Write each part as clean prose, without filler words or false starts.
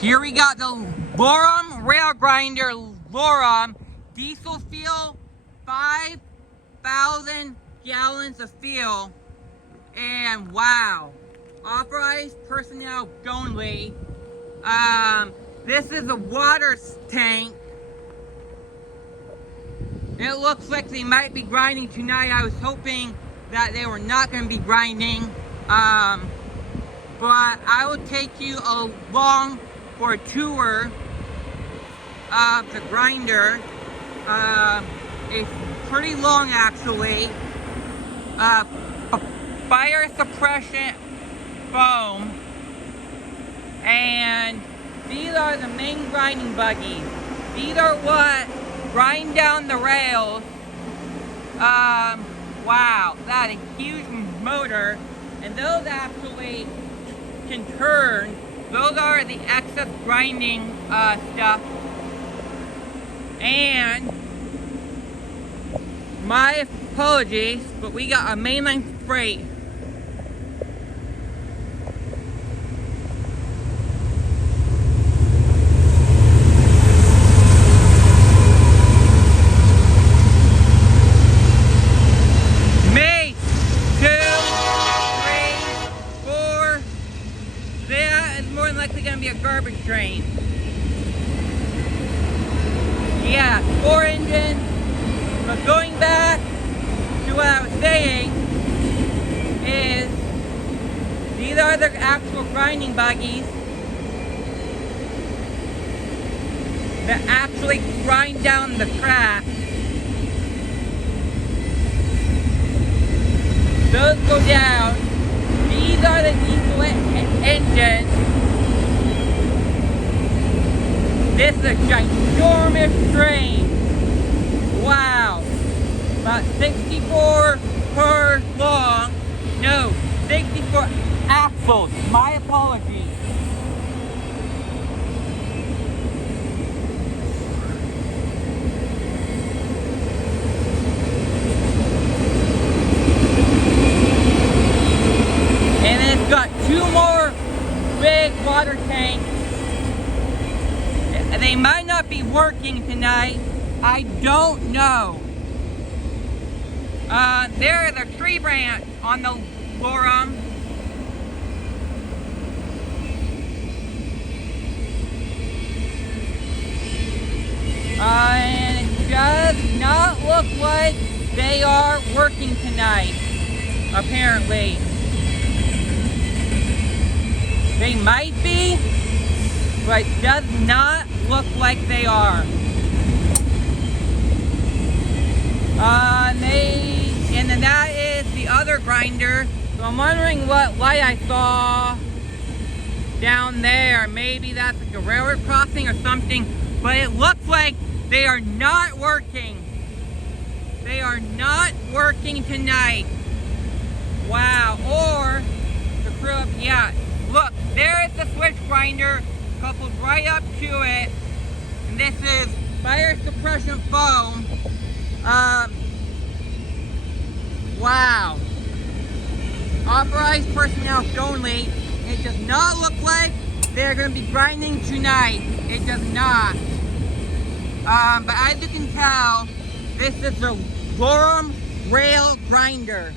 Here we got the Loram Rail Grinder Loram diesel fuel, 5,000 gallons of fuel, and wow, authorized personnel only. This is a water tank. It looks like they might be grinding tonight. I was hoping that they were not going to be grinding, but I will take you along for a tour of the grinder. It's pretty long actually. Fire suppression foam, and these are the main grinding buggies. These are what grind down the rails. Wow, that is a huge motor, and those actually can turn. Those are the excess grinding stuff. And my apologies, but we got a mainline freight. Likely going to be a garbage train. Yeah, 4 engines. But going back to what I was saying is these are the actual grinding buggies that actually grind down the track. Those go down. These are the diesel engines. This is a ginormous train. Wow. About 64 cars long. No, 64 axles. My apologies. And then it's got 2 more big water tanks. They might not be working tonight. I don't know. There is a tree branch on the Loram. And it does not look like they are working tonight, apparently. They might be, but it does not look like they are. And then that is the other grinder. So I'm wondering what light I saw down there. Maybe that's like a railroad crossing or something. But it looks like they are not working. They are not working tonight. Wow. Or the crew up, yeah. Look, there is the switch grinder coupled right up to it, and this is fire suppression foam. Wow. Authorized personnel only. It does not look like they're going to be grinding tonight. It does not. But as you can tell, this is the Loram Rail Grinder,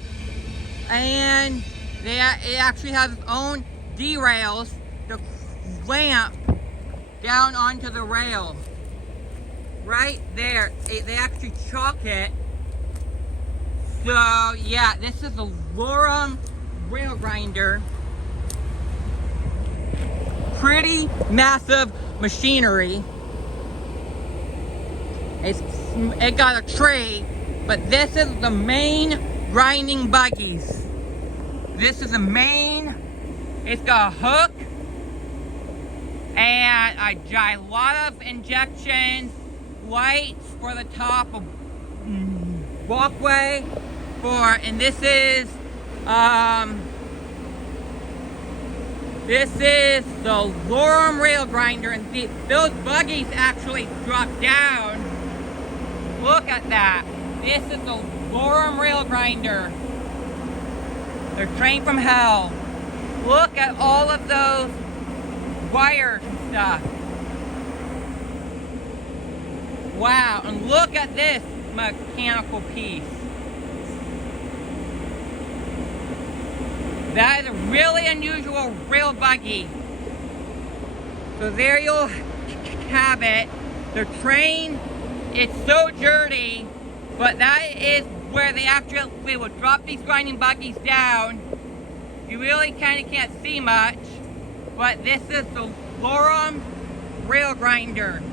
and it actually has its own derails to clamp down onto the rail. Right there. They actually chalk it. So yeah, this is the Loram Rail Grinder. Pretty massive machinery. It got a tray, but this is the main grinding buggies. This is the main. It's got a hook and a lot of injections, lights for the top of walkway and this is the Loram Rail Grinder, and those buggies actually drop down. Look at that. This is the Loram Rail Grinder. They're trained from hell. Look at all of those wires and stuff. Wow, and look at this mechanical piece. That is a really unusual rail buggy. So there you'll have it. The train, it's so dirty, but that is where they actually will drop these grinding buggies down. You really kind of can't see much, but this is the Loram Rail grinder.